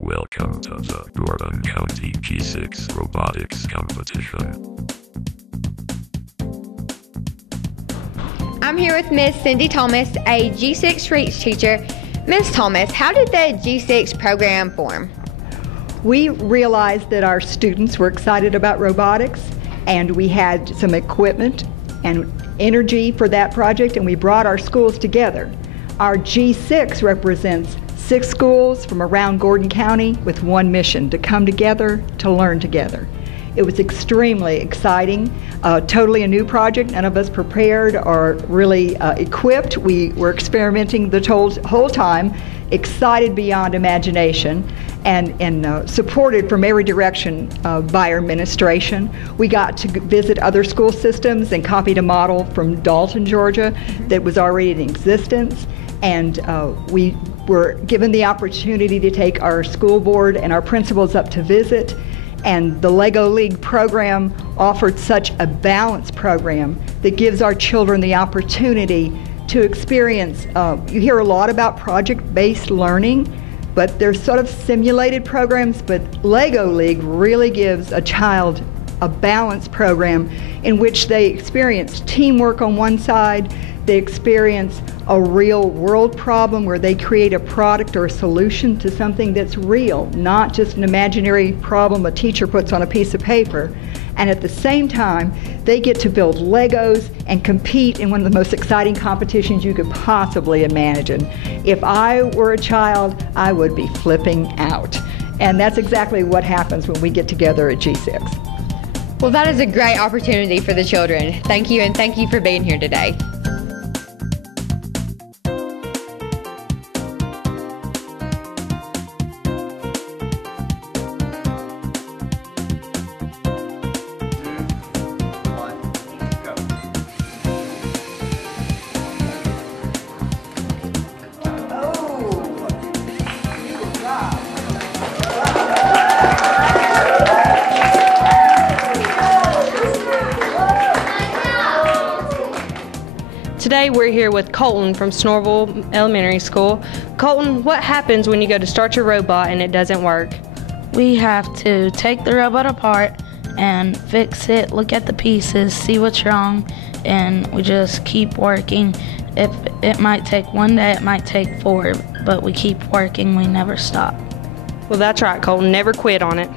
Welcome to the Gordon County G6 Robotics Competition. I'm here with Miss Cindy Thomas, a G6 Reach teacher. Miss Thomas, how did the G6 program form? We realized that our students were excited about robotics, and we had some equipment and energy for that project, and we brought our schools together. Our G6 represents 6 schools from around Gordon County with one mission: to come together, to learn together. It was extremely exciting, totally a new project. None of us prepared or really equipped. We were experimenting the whole time, excited beyond imagination, and supported from every direction by our administration. We got to visit other school systems and copied a model from Dalton, Georgia that was already in existence, and we were given the opportunity to take our school board and our principals up to visit, and the Lego League program offered such a balanced program that gives our children the opportunity to experience, you hear a lot about project-based learning, but they're sort of simulated programs, but Lego League really gives a child a balanced program in which they experience teamwork on one side, they experience a real world problem where they create a product or a solution to something that's real, not just an imaginary problem a teacher puts on a piece of paper. And at the same time, they get to build Legos and compete in one of the most exciting competitions you could possibly imagine. If I were a child, I would be flipping out. And that's exactly what happens when we get together at G6. Well, that is a great opportunity for the children. Thank you, and thank you for being here today. Today we're here with Colton from Snorville Elementary School. Colton, what happens when you go to start your robot and it doesn't work? We have to take the robot apart and fix it, look at the pieces, see what's wrong, and we just keep working. If it might take one day, it might take 4, but we keep working, we never stop. Well, that's right, Colton. Never quit on it.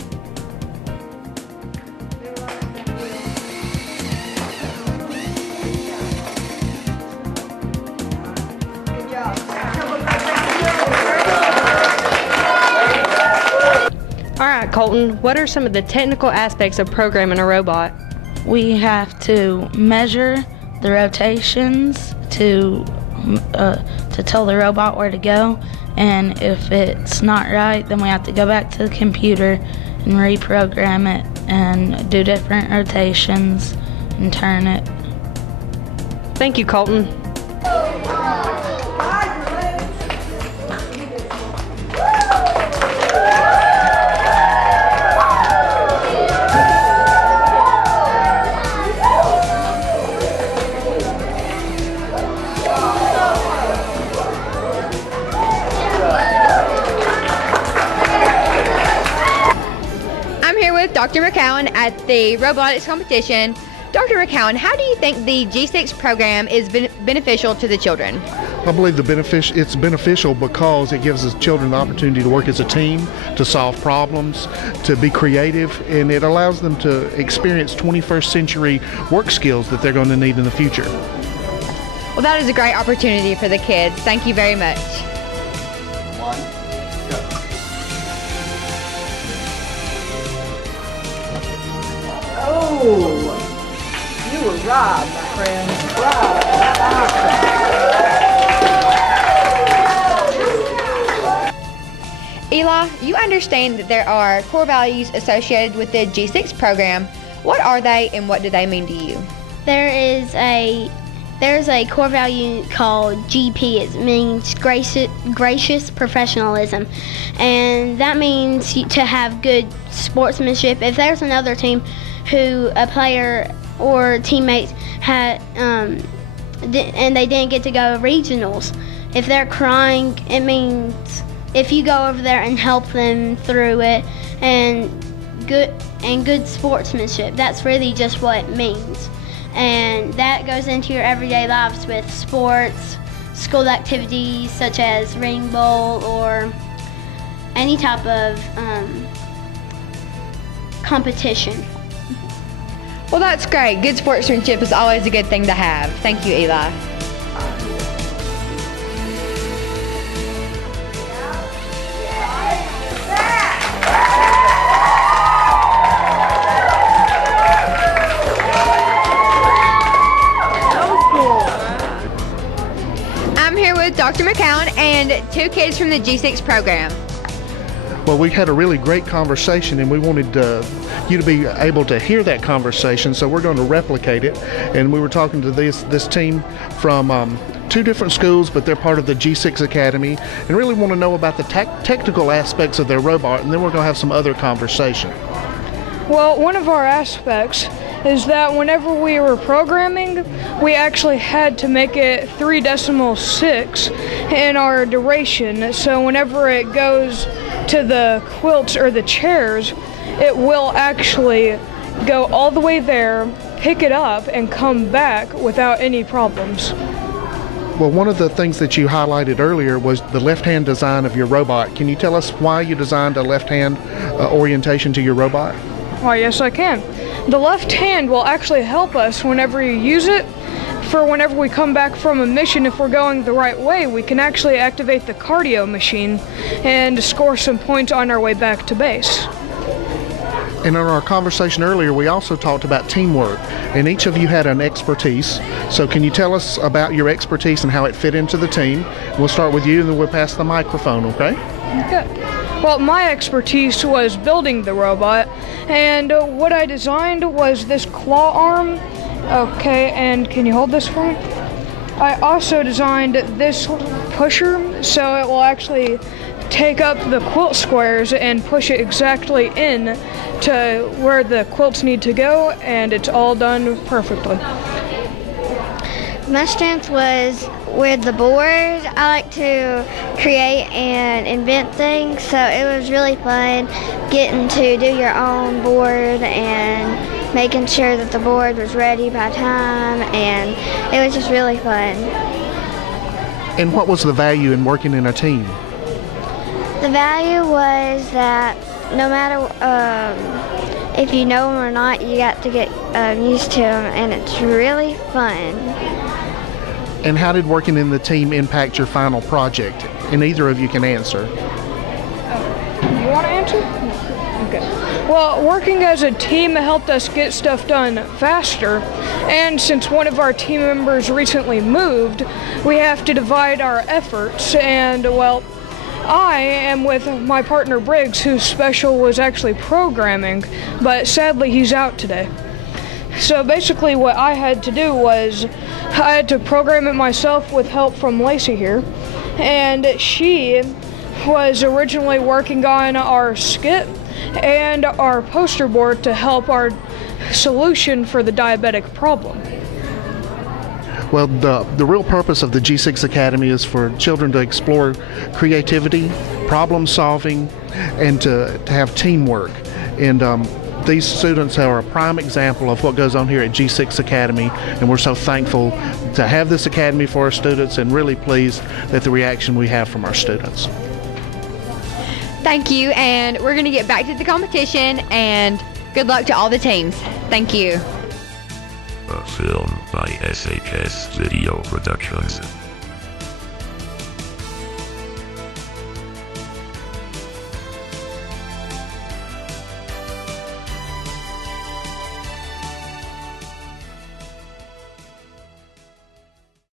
All right, Colton, what are some of the technical aspects of programming a robot? We have to measure the rotations to tell the robot where to go, and if it's not right, then we have to go back to the computer and reprogram it and do different rotations and turn it. Thank you, Colton. Dr. McCowan at the robotics competition. Dr. McCowan, how do you think the G6 program is beneficial to the children? I believe it's beneficial because it gives the children the opportunity to work as a team, to solve problems, to be creative, and it allows them to experience 21st century work skills that they're going to need in the future. Well, that is a great opportunity for the kids. Thank you very much. Oh, you were robbed, my friend. Robbed. Eli, you understand that there are core values associated with the G6 program. What are they and what do they mean to you? There's a core value called GP. It means gracious professionalism, and that means to have good sportsmanship. If there's another team who a player or teammates had and they didn't get to go regionals, if they're crying, it means if you go over there and help them through it, and good sportsmanship. That's really just what it means. And that goes into your everyday lives with sports, school activities such as ring bowl or any type of competition. Well, that's great. Good sportsmanship is always a good thing to have. Thank you, Eli. I'm here with Dr. McCown and 2 kids from the G6 program. Well, we had a really great conversation, and we wanted you to be able to hear that conversation, so we're going to replicate it. And we were talking to this team from 2 different schools, but they're part of the G6 Academy, and really want to know about the technical aspects of their robot, and then we're going to have some other conversation. Well, one of our aspects is that whenever we were programming, we actually had to make it 3.6 in our duration. So whenever it goes to the quilts or the chairs, it will actually go all the way there, pick it up, and come back without any problems. Well, one of the things that you highlighted earlier was the left-hand design of your robot. Can you tell us why you designed a left-hand orientation to your robot? Why, yes, I can. The left hand will actually help us whenever you use it. For whenever we come back from a mission, if we're going the right way, we can actually activate the cardio machine and score some points on our way back to base. And in our conversation earlier, we also talked about teamwork, and each of you had an expertise. So can you tell us about your expertise and how it fit into the team? We'll start with you, and then we'll pass the microphone, okay? Okay. Well, my expertise was building the robot, and what I designed was this claw arm. Okay, and can you hold this for me? I also designed this pusher, so it will actually take up the quilt squares and push it exactly in to where the quilts need to go, and it's all done perfectly. My strength was with the board. I like to create and invent things, so it was really fun getting to do your own board and making sure that the board was ready by time, and it was just really fun. And what was the value in working in a team? The value was that no matter if you know them or not, you got to get used to them, and it's really fun. And how did working in the team impact your final project? And either of you can answer. You want to answer? Okay. Well, working as a team helped us get stuff done faster, and since one of our team members recently moved, we have to divide our efforts, and well, I am with my partner Briggs, whose special was actually programming, but sadly he's out today. So basically what I had to do was I had to program it myself with help from Lacey here, and she was originally working on our skit and our poster board to help our solution for the diabetic problem. Well, the real purpose of the G6 Academy is for children to explore creativity, problem solving, and to have teamwork. And these students are a prime example of what goes on here at G6 Academy, and we're so thankful to have this academy for our students, and really pleased at the reaction we have from our students. Thank you, and we're going to get back to the competition, and good luck to all the teams. Thank you. A film by SHS Video Productions.